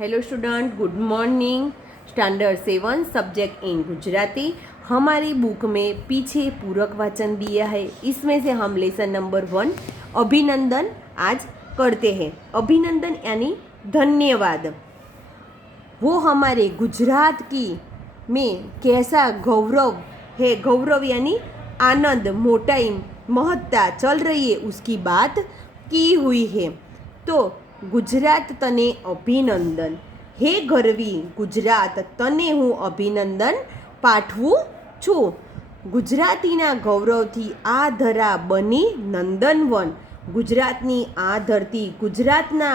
Hello student, good morning. Standard 7 subject in Gujarati. हमारी book में पीछे पूरक वाचन दिया है, इसमें से हम लेसन नंबर 1 अभिनंदन आज करते हैं। अभिनंदन यानी धन्यवाद। वो हमारे गुजरात की में कैसा गौरव है, गौरव यानी आनंद, मोटाई, महत्ता चल रही है, उसकी बात की हुई है। तो गुजरात तने अभिनंदन, हे गरवी गुजरात तने हूँ अभिनंदन पाठवुं छूं। गुजरातीना गौरवथी आ धरा बनी नंदनवन। गुजरातनी आ धरती गुजरातना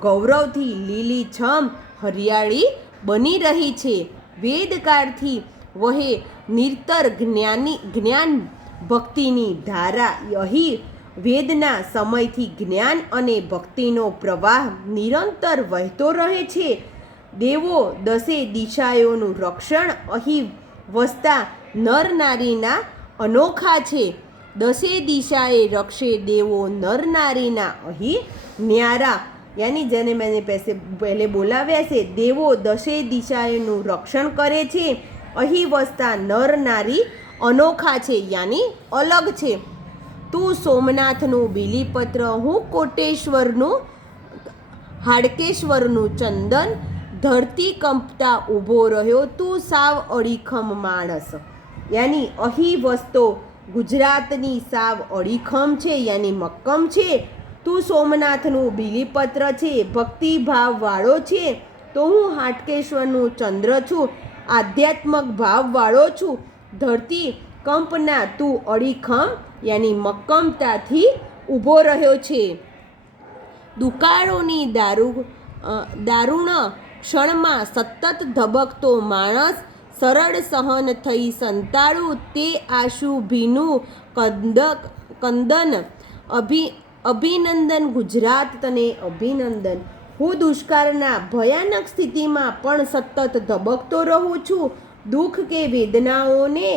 गौरवथी લીલીછમ હરિયાળી બની રહી છે। વેદકાળથી વહે નિરંતર જ્ઞાન ભક્તિની ધારા। અહીં વેદના સમયથી જ્ઞાન અને ભક્તિનો પ્રવાહ નિરંતર વહેતો રહે છે। દેવો દસે દિશાઓનું રક્ષણ અહીં વસતા નર નારીના અનોખા છે। દસે દિશાએ રક્ષે દેવો નર નારીના અહીં ન્યારા, यानी जेने मैंने पहले बोलाव्या से देवो दशे दिशाएનું रक्षण करे छे। અહીં વસતા નર નારી અનોખા છે, यानी अलग છે। તું સોમનાથનું બીલીપત્ર, હું કોટેશ્વરનું હાડકેશ્વરનું ચંદન, ધરતી કંપતા ઊભો રહ્યો તું સાવ અડીખમ માણસ। यानी અહીં વસતો ગુજરાતની સાવ અડીખમ છે, यानी મક્કમ છે। તું સોમનાથનું બીલીપત્ર છે, ભક્તિભાવવાળો છે। તો હું હાટકેશ્વરનું ચંદ્ર છું, આધ્યાત્મક ભાવવાળો છું। ધરતી કંપના તું અડીખમ यानी મક્કમતાથી ઊભો રહ્યો છે। દુકાળોની દારૂણ ક્ષણમાં સતત ધબકતો માણસ, સરળ સહન થઈ સંતાળું તે આશુ ભીનું કંદન। અભિનંદન ગુજરાત તને અભિનંદન। હું દુષ્કાળના ભયાનક સ્થિતિમાં પણ સતત ધબકતો રહું છું। દુઃખ કે વેદનાઓને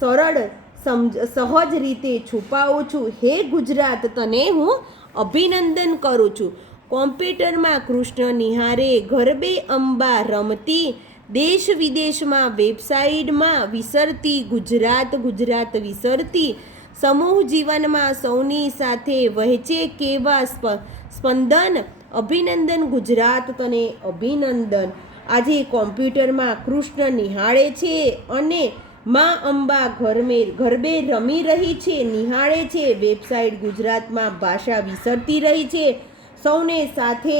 સરળ સહજ રીતે છુપાવું છું। હે ગુજરાત તને હું અભિનંદન કરું છું। કોમ્પ્યુટરમાં કૃષ્ણ નિહારે, ગરબે અંબા રમતી, દેશ વિદેશમાં વેબસાઇટમાં વિસરતી, ગુજરાત ગુજરાત વિસરતી, સમૂહ જીવનમાં સૌની સાથે વહેંચે કેવા સ્પંદન। અભિનંદન ગુજરાત તને અભિનંદન। આજે કોમ્પ્યુટરમાં કૃષ્ણ નિહાળે છે અને માં અંબા ગરબે રમી રહી છે, નિહાળે છે। વેબસાઇટ ગુજરાતમાં ભાષા વિસરતી રહી છે, સૌને સાથે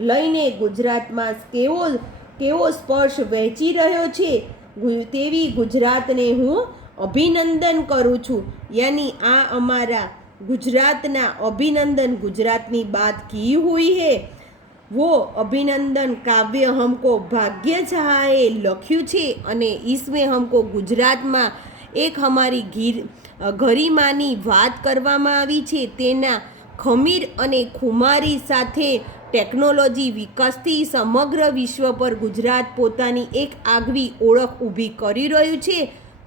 લઈને ગુજરાતમાં કેવો સ્પર્શ વહેંચી રહ્યો છે, તેવી ગુજરાતને હું અભિનંદન કરું છું। यानी आ हमारा गुजरातना अभिनंदन गुजरातनी बात की हुई है। वो अभिनंदन काव्य हमको भाग्य छाए लख्यू छे अने इसमें हमको गुजरात में एक हमारी गरिमानी बात करवामां आवी छे। तेना खमीर अने खुमारी साथे टेक्नोलॉजी विकसती समग्र विश्व पर गुजरात पोतानी एक आगवी ओळख ऊभी करी रह्युं छे।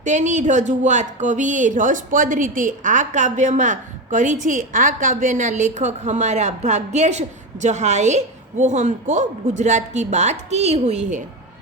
तेनी रजूआत कविए रसपद रीते आ काव्यमां करी छे। आ काव्यना लेखक हमारा भाग्येश जहाए, वो हमको गुजरात की बात की हुई है।